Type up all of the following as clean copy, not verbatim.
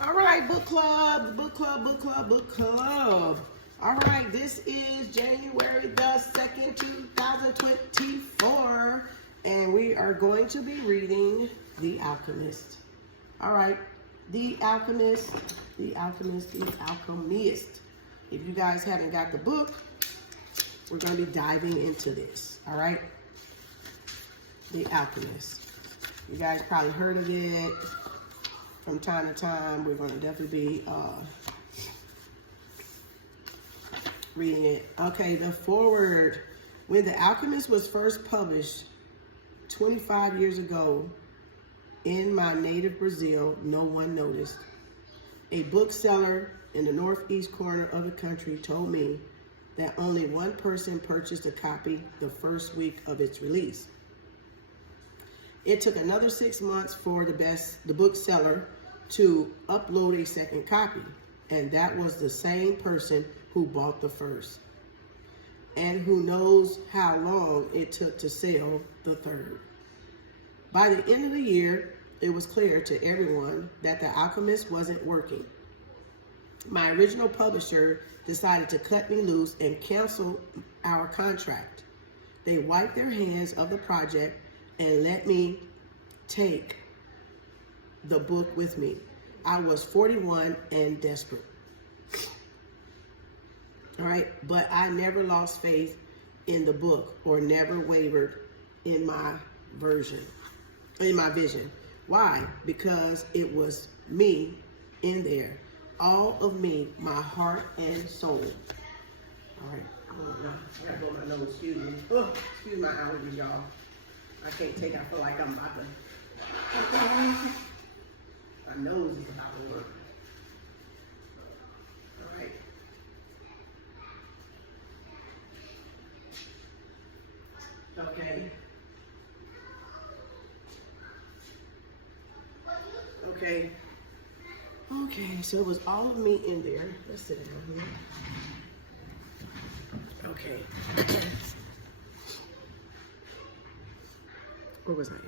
All right, book club, book club, book club, book club. All right, this is January the 2nd, 2024, and we are going to be reading The Alchemist. All right, The Alchemist, The Alchemist, The Alchemist. If you guys haven't got the book, we're going to be diving into this, all right? The Alchemist. You guys probably heard of it. From time to time, we're going to definitely be reading it. Okay, the foreword. When The Alchemist was first published 25 years ago in my native Brazil, no one noticed. A bookseller in the northeast corner of the country told me that only one person purchased a copy the first week of its release. It took another 6 months for the bookseller to upload a second copy, and that was the same person who bought the first. And who knows how long it took to sell the third. By the end of the year, it was clear to everyone that The Alchemist wasn't working. My original publisher decided to cut me loose and cancel our contract. They wiped their hands of the project and let me take the book with me. I was 41 and desperate. All right, but I never lost faith in the book or never wavered in my vision. Why? Because it was me in there. All of me, my heart and soul. All right, I gotta go my nose, excuse me. Oh, excuse my allergies, y'all. I can't take it, I feel like I'm about to. My nose is about to work. All right. Okay. Okay. Okay, so it was all of me in there. Let's sit down here. Okay. Where was I at?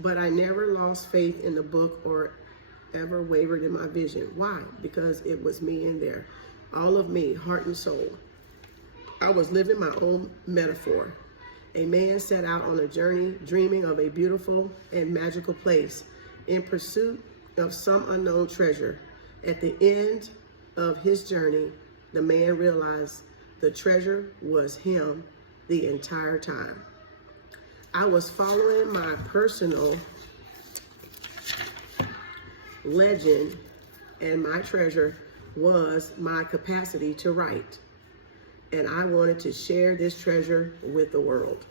But I never lost faith in the book or ever wavered in my vision. Why? Because it was me in there. All of me, heart and soul. I was living my own metaphor. A man set out on a journey, dreaming of a beautiful and magical place, in pursuit of some unknown treasure. At the end of his journey, the man realized the treasure was him the entire time. I was following my personal legend, and my treasure was my capacity to write. And I wanted to share this treasure with the world.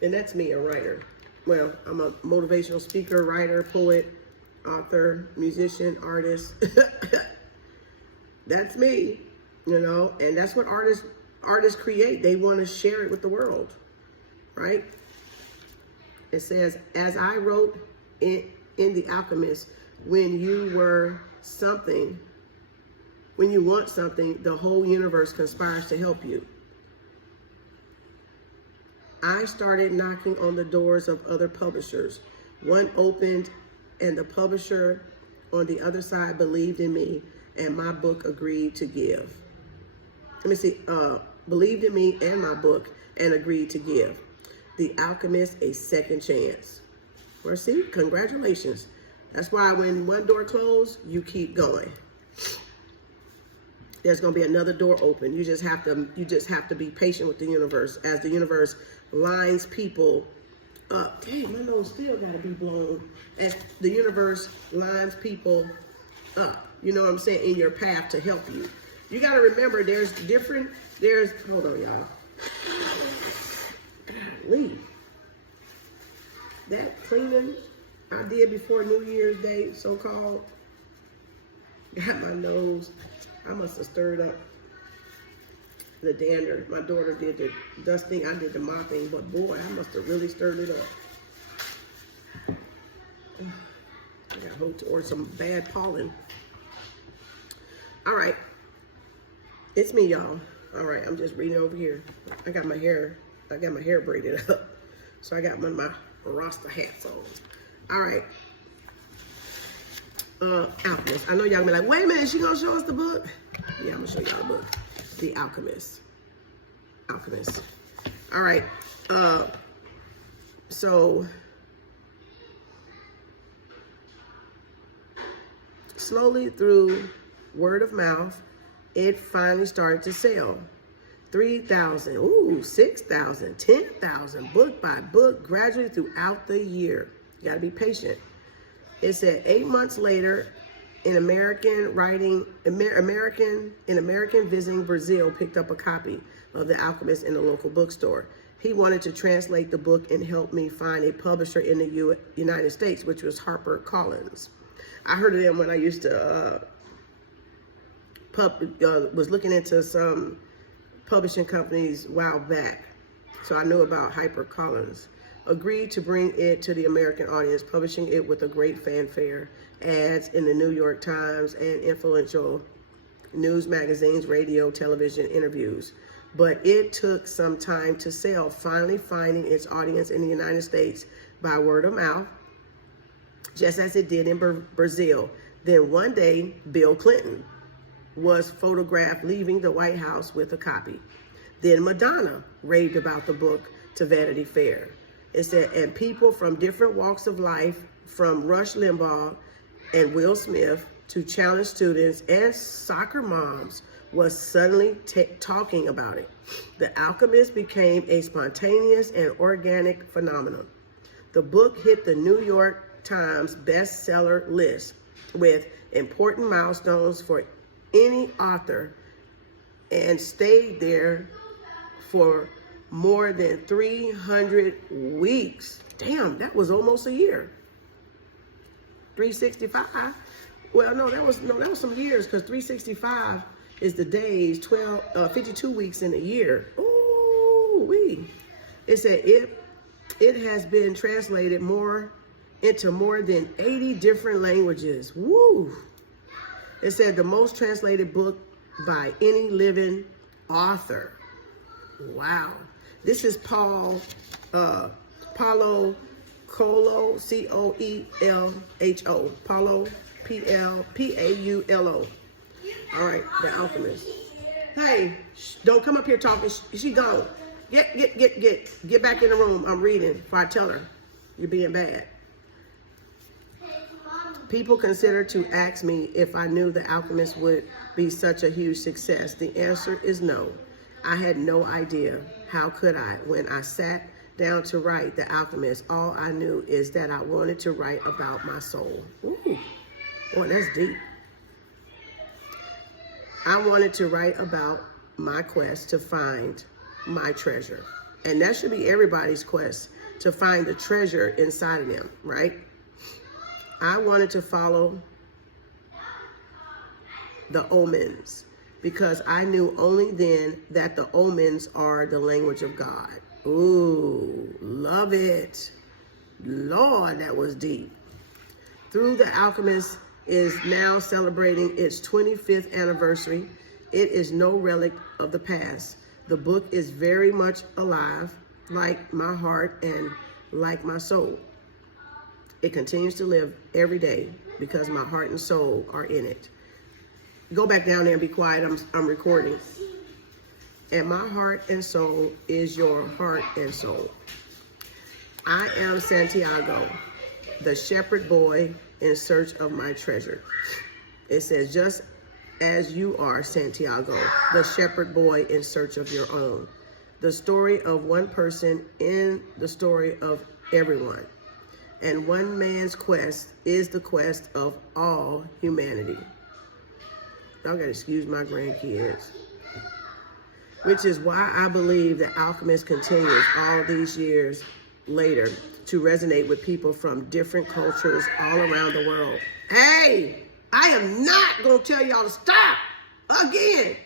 And that's me, a writer. Well, I'm a motivational speaker, writer, poet, author, musician, artist. That's me, you know, and that's what artists create. They want to share it with the world, right? It says, as I wrote in The Alchemist, when you want something, the whole universe conspires to help you. I started knocking on the doors of other publishers. One opened, and the publisher on the other side believed in me, and my book agreed to give. Believed in me and my book and agreed to give The Alchemist a second chance. Well, see, congratulations. That's why when one door closed, you keep going. There's going to be another door open. You just have to be patient with the universe as the universe lines people up. Dang, my nose still got to be blown. As the universe lines people up, you know what I'm saying, in your path to help you. You got to remember hold on, y'all. Golly. That cleaning I did before New Year's Day, so-called, got my nose. I must have stirred up the dander. My daughter did the dusting, I did the mopping, but boy, I must have really stirred it up. I got hope or some bad pollen. All right, it's me, y'all. All right, I'm just reading over here. I got my hair braided up, so I got my Rasta hats on. All right. Alchemist. I know y'all gonna be like, wait a minute, she gonna show us the book? Yeah, I'm gonna show y'all the book. The Alchemist. Alchemist. All right. So slowly through word of mouth, it finally started to sell. 3,000, 6,000, 10,000, book by book, gradually throughout the year. You gotta be patient. It said 8 months later, an American visiting Brazil picked up a copy of The Alchemist in a local bookstore. He wanted to translate the book and help me find a publisher in the United States, which was HarperCollins. I heard of them when I used to was looking into some publishing companies a while back. So I knew about HarperCollins. Agreed to bring it to the American audience, publishing it with a great fanfare, ads in the New York Times and influential news magazines, radio, television interviews. But it took some time to sell, finally finding its audience in the United States by word of mouth, just as it did in Brazil. Then one day, Bill Clinton was photographed leaving the White House with a copy. Then Madonna raved about the book to Vanity Fair. It said, and people from different walks of life, from Rush Limbaugh and Will Smith to challenge students and soccer moms, was suddenly talking about it. The Alchemist became a spontaneous and organic phenomenon. The book hit the New York Times bestseller list with important milestones for any author and stayed there for more than 300 weeks. Damn, that was almost a year. 365. Well, no, that was some years, because 365 is the days, 52 weeks in a year. Ooh wee. It said it has been translated into more than 80 different languages. Woo. It said the most translated book by any living author. Wow. This is Paulo Coelho, Coelho. Paulo, Paulo. All right, The Alchemist. Hey, don't come up here talking. She gone. Get back in the room. I'm reading before I tell her you're being bad. People consider to ask me if I knew The Alchemist would be such a huge success. The answer is no. I had no idea. How could I? When I sat down to write The Alchemist, all I knew is that I wanted to write about my soul. Ooh, oh, that's deep. I wanted to write about my quest to find my treasure. And that should be everybody's quest, to find the treasure inside of them, right? I wanted to follow the omens, because I knew only then that the omens are the language of God. Ooh, love it. Lord, that was deep. Through The Alchemist is now celebrating its 25th anniversary. It is no relic of the past. The book is very much alive, like my heart and like my soul. It continues to live every day because my heart and soul are in it. Go back down there and be quiet. I'm recording. And my heart and soul is your heart and soul. I am Santiago, the shepherd boy in search of my treasure. It says, just as you are, Santiago, the shepherd boy in search of your own. The story of one person in the story of everyone. And one man's quest is the quest of all humanity. Y'all gotta excuse my grandkids. Which is why I believe The Alchemist continues all these years later to resonate with people from different cultures all around the world. Hey, I am not gonna tell y'all to stop again.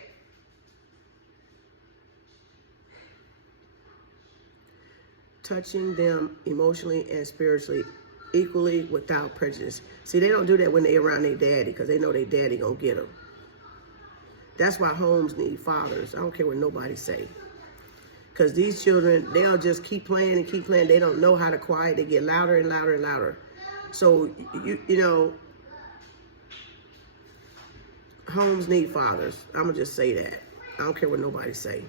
Touching them emotionally and spiritually equally without prejudice. See, they don't do that when they're around their daddy, because they know their daddy gonna get them. That's why homes need fathers. I don't care what nobody say. Because these children, they'll just keep playing and keep playing. They don't know how to quiet. They get louder and louder and louder. So, you know, homes need fathers. I'm going to just say that. I don't care what nobody say.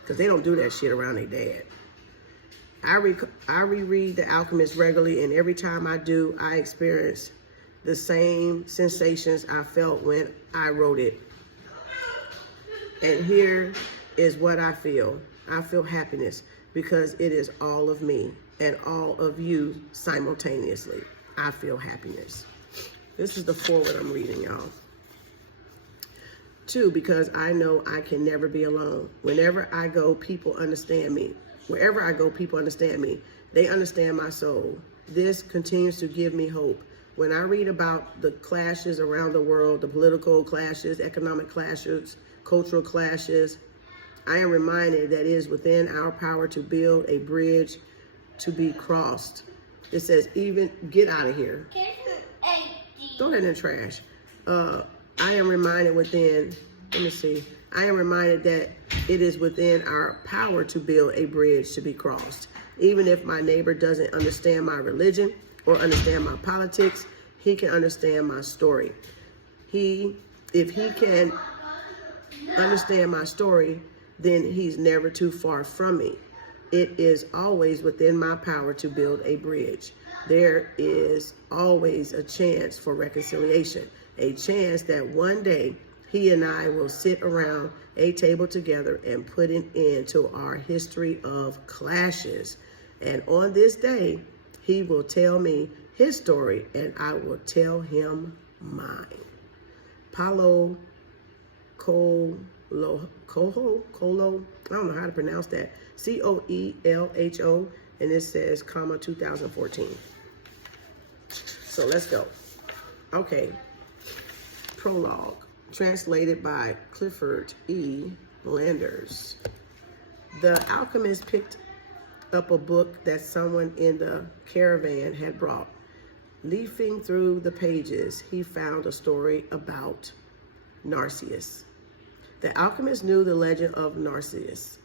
Because they don't do that shit around their dad. I reread The Alchemist regularly, and every time I do, I experience the same sensations I felt when I wrote it. And here is what I feel. I feel happiness because it is all of me and all of you simultaneously. I feel happiness. This is the foreword I'm reading, y'all. 2, because I know I can never be alone. Whenever I go, people understand me. Wherever I go, people understand me. They understand my soul. This continues to give me hope. When I read about the clashes around the world, the political clashes, economic clashes, cultural clashes, I am reminded that it is within our power to build a bridge to be crossed. It says, even, get out of here. Throw that in the trash. I am reminded I am reminded that it is within our power to build a bridge to be crossed. Even if my neighbor doesn't understand my religion or understand my politics, he can understand my story. If he can understand my story, then he's never too far from me. It is always within my power to build a bridge. There is always a chance for reconciliation, a chance that one day he and I will sit around a table together and put an end to our history of clashes. And on this day, he will tell me his story and I will tell him mine. Paulo, Coelho, I don't know how to pronounce that. Coelho, and it says, 2014. So let's go. Okay. Prologue, translated by Clifford E. Landers. The alchemist picked up a book that someone in the caravan had brought. Leafing through the pages, he found a story about Narcissus. The alchemist knew the legend of Narcissus,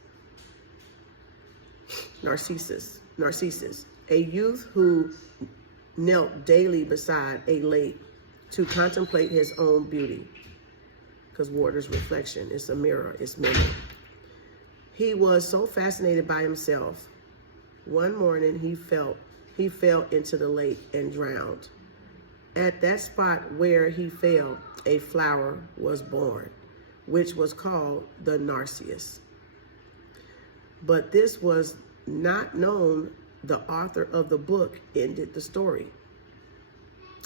a youth who knelt daily beside a lake to contemplate his own beauty. Because water's reflection, it's a mirror, it's memory. He was so fascinated by himself. One morning he fell into the lake and drowned. At that spot where he fell, a flower was born, which was called the Narcissus. But this was not known. The author of the book ended the story.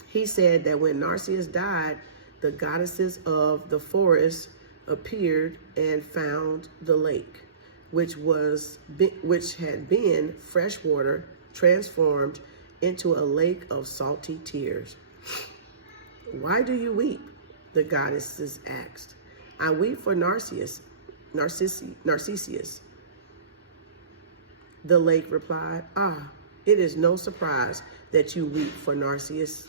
He said that when Narcissus died, the goddesses of the forest appeared and found the lake, which had been fresh water transformed into a lake of salty tears. Why do you weep? The goddesses asked. I weep for Narcissus. The lake replied, it is no surprise that you weep for Narcissus,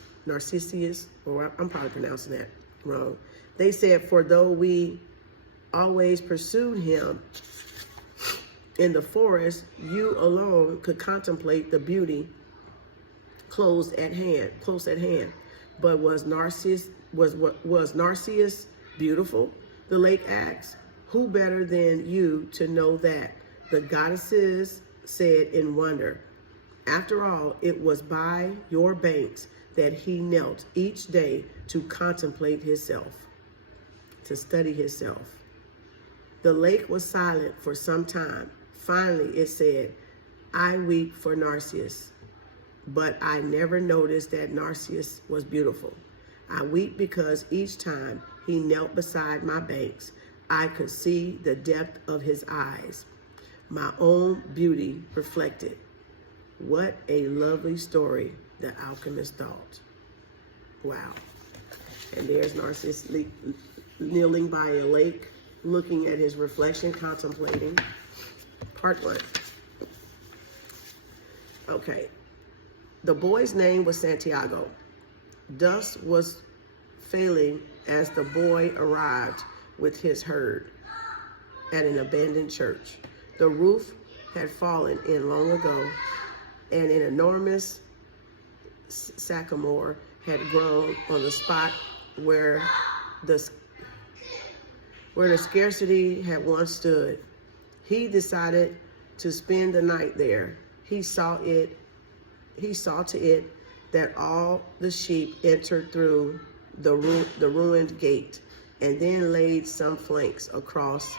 or I'm probably pronouncing that wrong. They said, for though we always pursued him in the forest, you alone could contemplate the beauty close at hand. But was Narcissus beautiful? The lake asked. Who better than you to know that? The goddesses said in wonder. After all, it was by your banks that he knelt each day to contemplate himself, to study himself. The lake was silent for some time. Finally, it said, I weep for Narcissus, but I never noticed that Narcissus was beautiful. I weep because each time he knelt beside my banks, I could see the depth of his eyes, my own beauty reflected. What a lovely story, the alchemist thought. Wow. And there's Narcissus kneeling by a lake, looking at his reflection, contemplating. Part 1. Okay. The boy's name was Santiago. Dusk was falling as the boy arrived with his herd at an abandoned church. The roof had fallen in long ago, and an enormous sycamore had grown on the spot where the where the scarcity had once stood. He decided to spend the night there. He saw to it that all the sheep entered through the ruined gate, and then laid some flanks across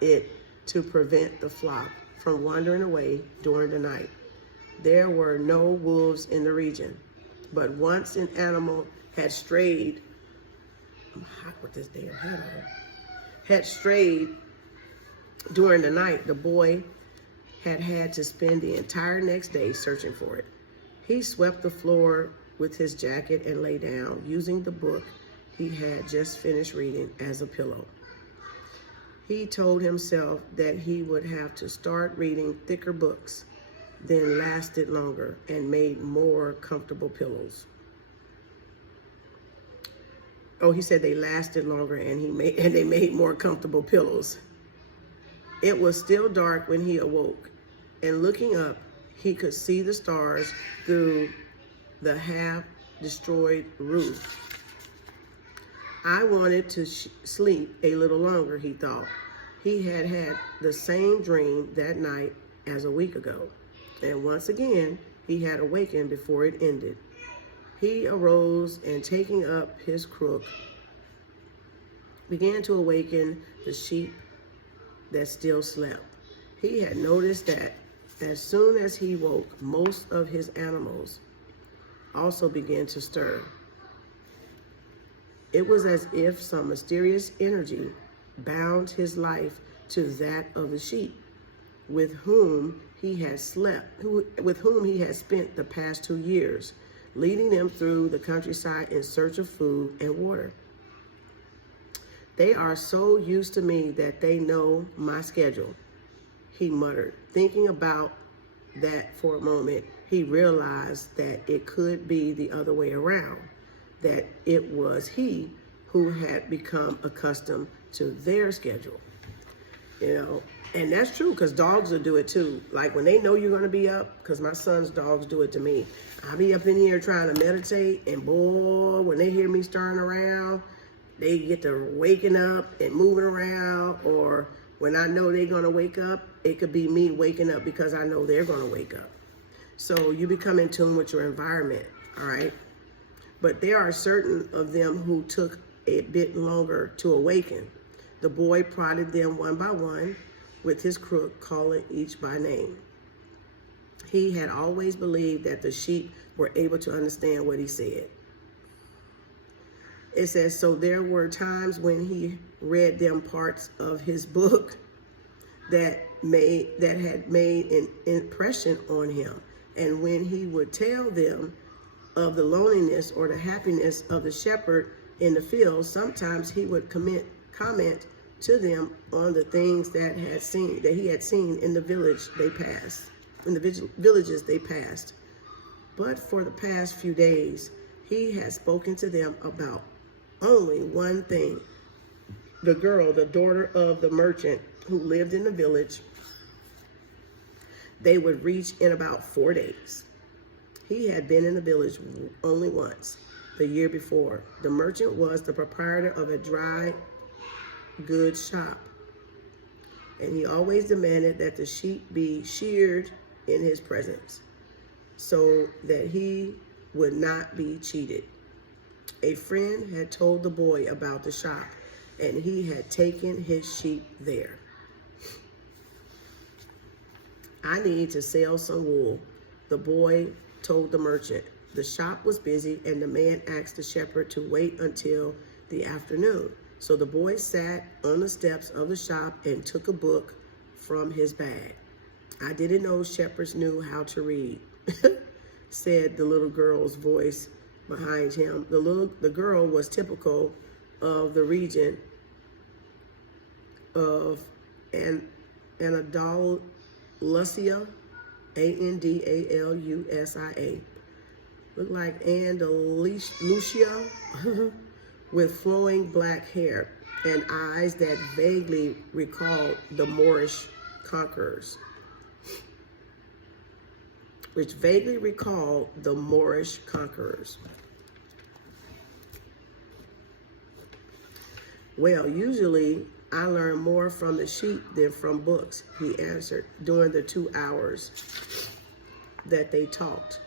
it to prevent the flock from wandering away during the night. There were no wolves in the region, but once an animal had strayed, I'm hot with this damn hat on, had strayed during the night, the boy had to spend the entire next day searching for it. He swept the floor with his jacket and lay down, using the book he had just finished reading as a pillow. He told himself that he would have to start reading thicker books, then lasted longer and made more comfortable pillows. Oh, he said they lasted longer and they made more comfortable pillows. It was still dark when he awoke, and looking up, he could see the stars through the half-destroyed roof. I wanted to sleep a little longer, he thought. He had had the same dream that night as a week ago, and once again, he had awakened before it ended. He arose and, taking up his crook, began to awaken the sheep that still slept. He had noticed that as soon as he woke, most of his animals also began to stir. It was as if some mysterious energy bound his life to that of the sheep, with whom he had spent the past 2 years, leading them through the countryside in search of food and water. They are so used to me that they know my schedule, he muttered. Thinking about that for a moment, he realized that it could be the other way around, that it was he who had become accustomed to their schedule. And that's true, because dogs will do it too. Like when they know you're going to be up, because my son's dogs do it to me. I'll be up in here trying to meditate, and boy, when they hear me stirring around, they get to waking up and moving around. Or when I know they're going to wake up, it could be me waking up because I know they're going to wake up. So you become in tune with your environment, all right? But there are certain of them who took a bit longer to awaken. The boy prodded them one by one with his crook, calling each by name. He had always believed that the sheep were able to understand what he said. It says, so there were times when he read them parts of his book that had made an impression on him. And when he would tell them of the loneliness or the happiness of the shepherd in the field, sometimes he would comment to them on the things that he had seen in the villages they passed. But for the past few days, he had spoken to them about only one thing: the girl, the daughter of the merchant who lived in the village. They would reach in about 4 days. He had been in the village only once, the year before. The merchant was the proprietor of a dry goods shop, and he always demanded that the sheep be sheared in his presence so that he would not be cheated. A friend had told the boy about the shop, and he had taken his sheep there. I need to sell some wool, the boy told the merchant. The shop was busy, and the man asked the shepherd to wait until the afternoon. So the boy sat on the steps of the shop and took a book from his bag. I didn't know shepherds knew how to read, said the little girl's voice behind him. The girl was typical of the region of Andalusia, Andalusia. Looked like Andalusia, with flowing black hair and eyes that vaguely recalled the Moorish conquerors. Well, usually I learned more from the sheep than from books, he answered, during the 2 hours that they talked.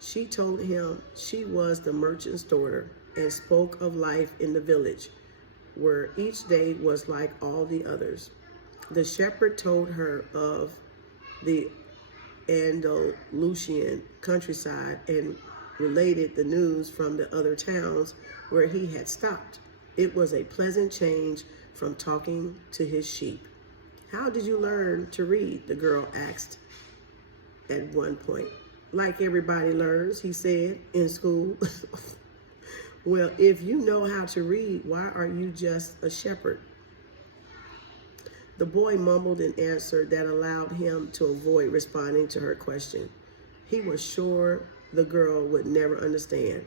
She told him she was the merchant's daughter and spoke of life in the village, where each day was like all the others. The shepherd told her of the Andalusian countryside and related the news from the other towns where he had stopped. It was a pleasant change from talking to his sheep. How did you learn to read? The girl asked at one point. Like everybody learns, he said, in school. Well, if you know how to read, why are you just a shepherd? The boy mumbled an answer that allowed him to avoid responding to her question. He was sure the girl would never understand.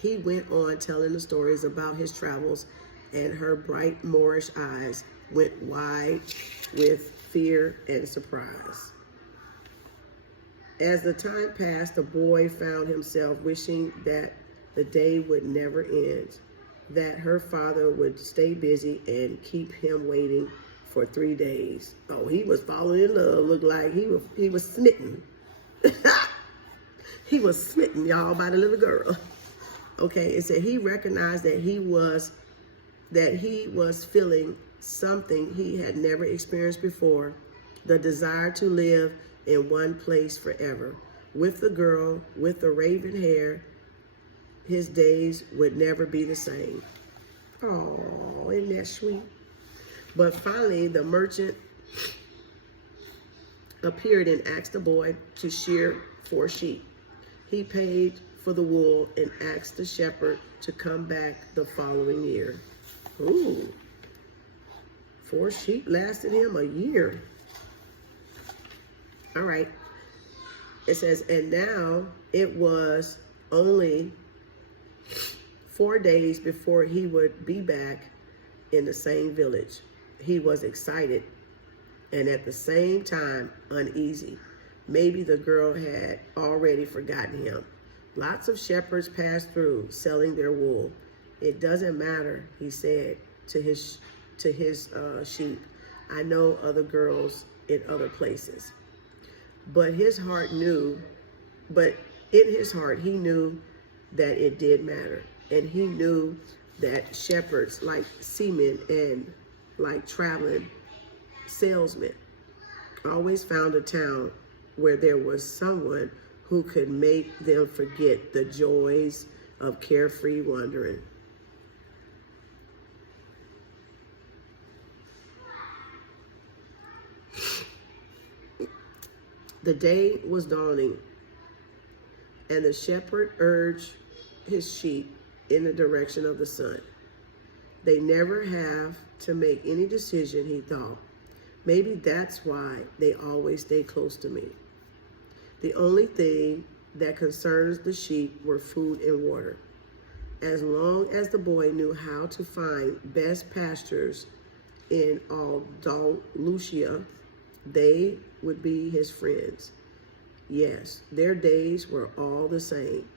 He went on telling the stories about his travels, and her bright Moorish eyes went wide with fear and surprise. As the time passed, the boy found himself wishing that the day would never end, that her father would stay busy and keep him waiting for 3 days. Oh, he was falling in love. Looked like he was smitten. He was smitten, y'all, by the little girl. Okay, it said he recognized that he was feeling something he had never experienced before, the desire to live in one place forever. With the girl with the raven hair, his days would never be the same. Oh, isn't that sweet? But finally, the merchant appeared and asked the boy to shear 4 sheep. He paid for the wool and asked the shepherd to come back the following year. Ooh, 4 sheep lasted him a year. All right. It says, and now it was only 4 days before he would be back in the same village. He was excited and at the same time uneasy. Maybe the girl had already forgotten him. Lots of shepherds passed through selling their wool. It doesn't matter, he said to his sheep. I know other girls in other places. But in his heart, he knew that it did matter. And he knew that shepherds, like seamen and like traveling salesmen, always found a town where there was someone who could make them forget the joys of carefree wandering. The day was dawning, and the shepherd urged his sheep in the direction of the sun. They never have to make any decision, he thought. Maybe that's why they always stay close to me. The only thing that concerns the sheep were food and water. As long as the boy knew how to find best pastures in Andalusia, they would be his friends. Yes, their days were all the same,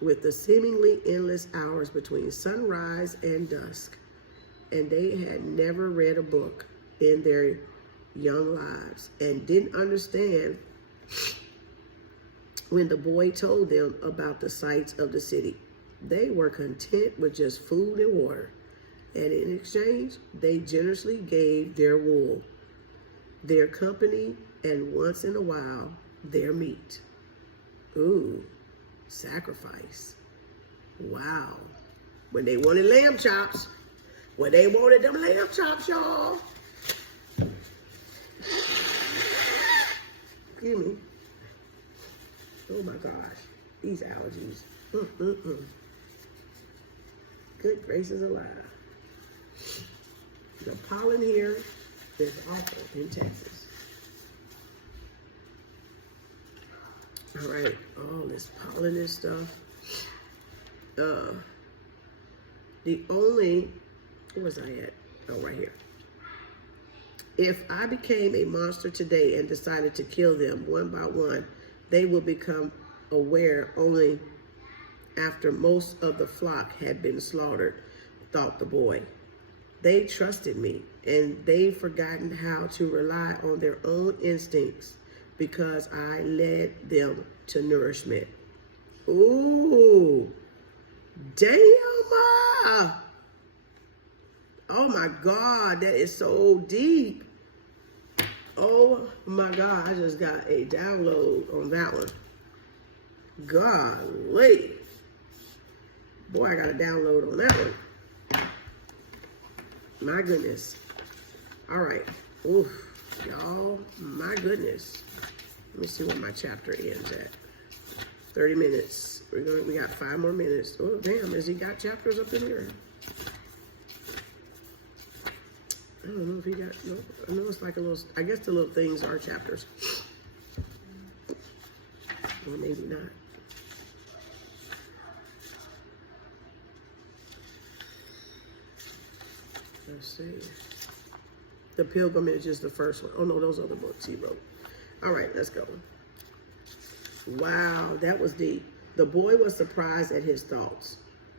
with the seemingly endless hours between sunrise and dusk. And they had never read a book in their young lives and didn't understand when the boy told them about the sights of the city. They were content with just food and water, and in exchange, they generously gave their wool, their company, and once in a while, their meat. Ooh, sacrifice. Wow. When they wanted lamb chops, when they wanted them lamb chops, y'all. Excuse me. Oh my gosh, these allergies. Good gracious alive. The pollen here is awful in Texas. All right, all this pollen and stuff. Where's I at? Oh, right here. If I became a monster today and decided to kill them one by one, they will become aware only after most of the flock had been slaughtered, thought the boy. They trusted me, and they've forgotten how to rely on their own instincts because I led them to nourishment. Ooh, damn. Oh my God, that is so deep. Oh my God, I just got a download on that one. Golly. Boy, I got a download on that one. My goodness. All right. Oof, y'all, my goodness. Let me see what my chapter ends at. 30 minutes. We got 5 more minutes. Oh, damn, has he got chapters up in here? I don't know if he got, no, I know it's like a little, I guess the little things are chapters. Or maybe not. Let's see. The Pilgrimage is the first one. Oh no, those are the books he wrote. All right, let's go. Wow, that was deep. The boy was surprised at his thoughts.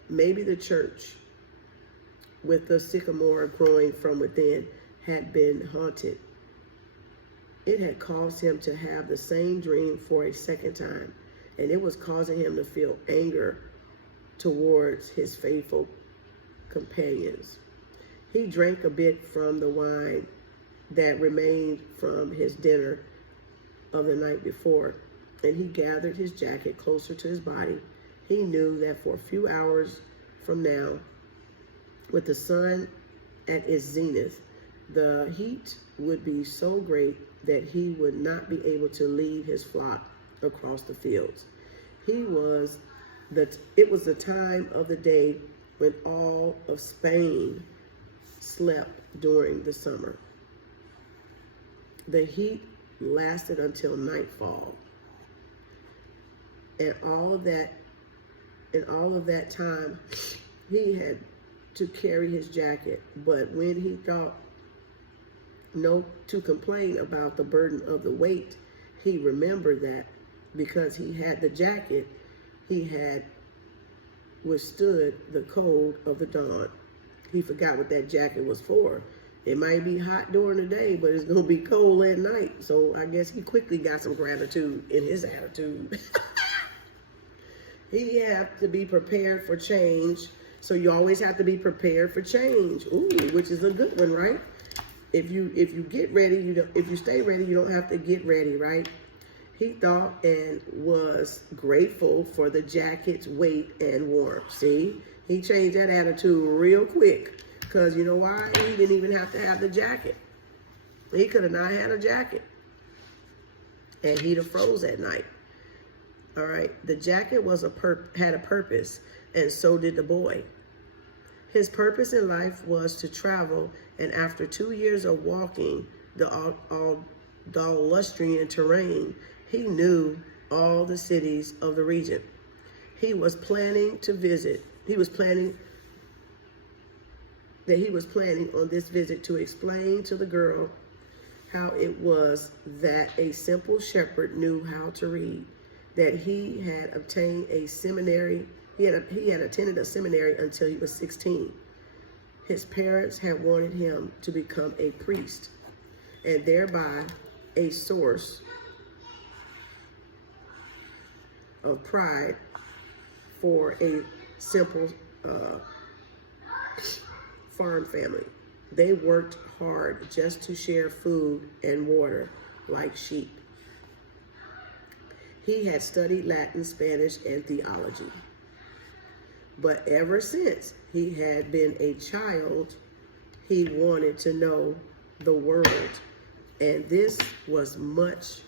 Maybe the church, with the sycamore growing from within, had been haunted. It had caused him to have the same dream for a second time, and it was causing him to feel anger towards his faithful companions. He drank a bit from the wine that remained from his dinner of the night before, and he gathered his jacket closer to his body. He knew that for a few hours from now, with the sun at its zenith, the heat would be so great that he would not be able to lead his flock across the fields. It was the time of the day when all of Spain slept during the summer. The heat lasted until nightfall. And all of that time, he had to carry his jacket. But when he thought to complain about the burden of the weight, he remembered that because he had the jacket, he had withstood the cold of the dawn. He forgot what that jacket was for. It might be hot during the day, but it's going to be cold at night. So I guess he quickly got some gratitude in his attitude. He had to be prepared for change. So you always have to be prepared for change. Ooh, which is a good one, right? If you get ready, if you stay ready, you don't have to get ready, right? He thought and was grateful for the jacket's weight and warmth. See, he changed that attitude real quick, because you know why? He didn't even have to have the jacket. He could have not had a jacket, and he'd have froze at night. All right, the jacket had a purpose, and so did the boy. His purpose in life was to travel, and after 2 years of walking the Austrian terrain, he knew all the cities of the region. He was planning on this visit to explain to the girl how it was that a simple shepherd knew how to read, that he had obtained a seminary. He had attended a seminary until he was 16. His parents had wanted him to become a priest, and thereby a source of pride for a simple farm family. They worked hard just to share food and water like sheep. He had studied Latin, Spanish, and theology. But ever since he had been a child, he wanted to know the world. And this was much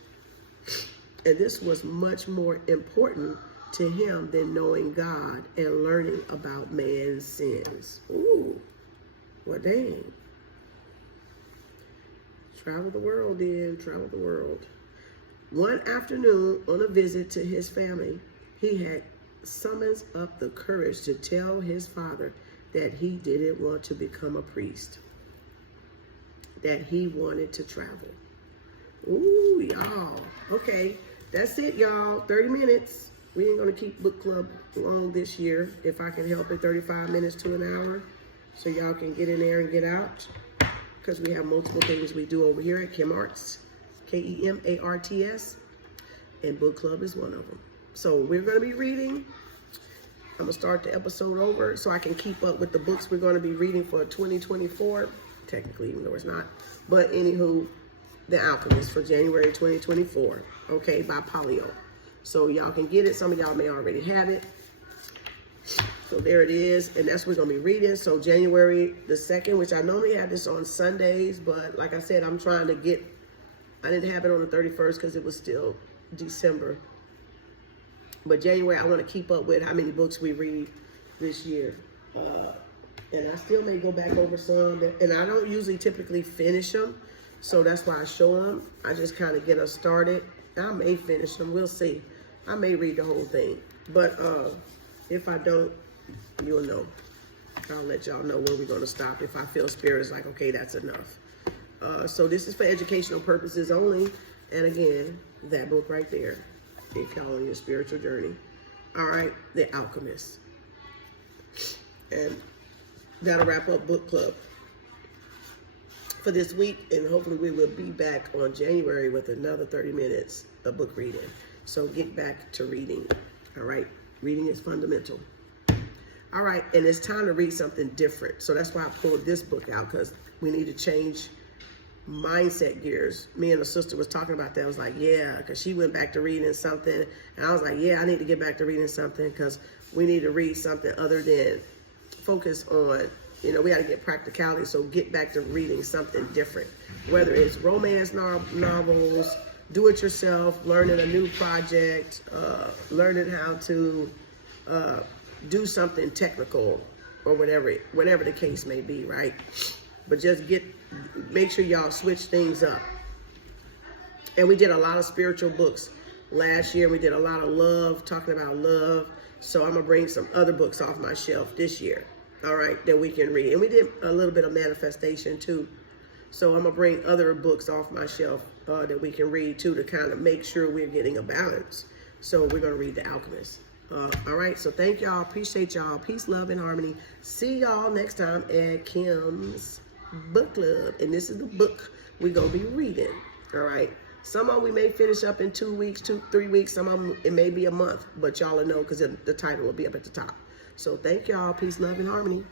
more important to him than knowing God and learning about man's sins. Ooh, well, dang. Travel the world, then. Travel the world. One afternoon, on a visit to his family, he had summoned up the courage to tell his father that he didn't want to become a priest, that he wanted to travel. Ooh, y'all. Okay, that's it, y'all. 30 minutes. We ain't going to keep book club long this year. If I can help it, 35 minutes to an hour. so y'all can get in there and get out, because we have multiple things we do over here at Kemarts, Kemarts, and book club is one of them. So we're going to be reading. I'm going to start the episode over so I can keep up with the books we're going to be reading for 2024, technically, even though it's not. But anywho, The Alchemist for January 2024, okay, by Paulo. So y'all can get it. Some of y'all may already have it. So there it is, and that's what we're going to be reading. So January the 2nd, which I normally have this on Sundays, but like I said, I'm trying to get, I didn't have it on the 31st because it was still December. But January, I want to keep up with how many books we read this year. And I still may go back over some, and I don't usually typically finish them. So that's why I show them. I just kind of get us started. I may finish them, we'll see. I may read the whole thing. But if I don't, you'll know. I'll let y'all know when we're going to stop. If I feel spirit is like, okay, that's enough. So this is for educational purposes only. And again, that book right there, if y'all on your spiritual journey. All right, The Alchemist. And that'll wrap up book club for this week. And hopefully we will be back on January with another 30 minutes of book reading. So get back to reading. All right, reading is fundamental. All right, and it's time to read something different. So that's why I pulled this book out, because we need to change mindset gears. Me and a sister was talking about that. I was like, yeah, because she went back to reading something. And I was like, yeah, I need to get back to reading something, because we need to read something other than focus on, you know, we got to get practicality. So get back to reading something different, whether it's romance novels, do it yourself, learning a new project, learning how to do something technical, or whatever the case may be, right? But just make sure y'all switch things up. And we did a lot of spiritual books last year. We did a lot of love, talking about love. So I'm gonna bring some other books off my shelf this year, all right, that we can read. And we did a little bit of manifestation too. So I'm gonna bring other books off my shelf that we can read too, to kind of make sure we're getting a balance. So we're gonna read The Alchemist. All right, so thank y'all, appreciate y'all. Peace, love, and harmony. See y'all next time at Kim's Book Club. And this is the book we're gonna be reading. All right, some of them we may finish up in 2 weeks, 3 weeks. Some of them it may be a month, but y'all will know because the title will be up at the top. So thank y'all, peace, love, and harmony.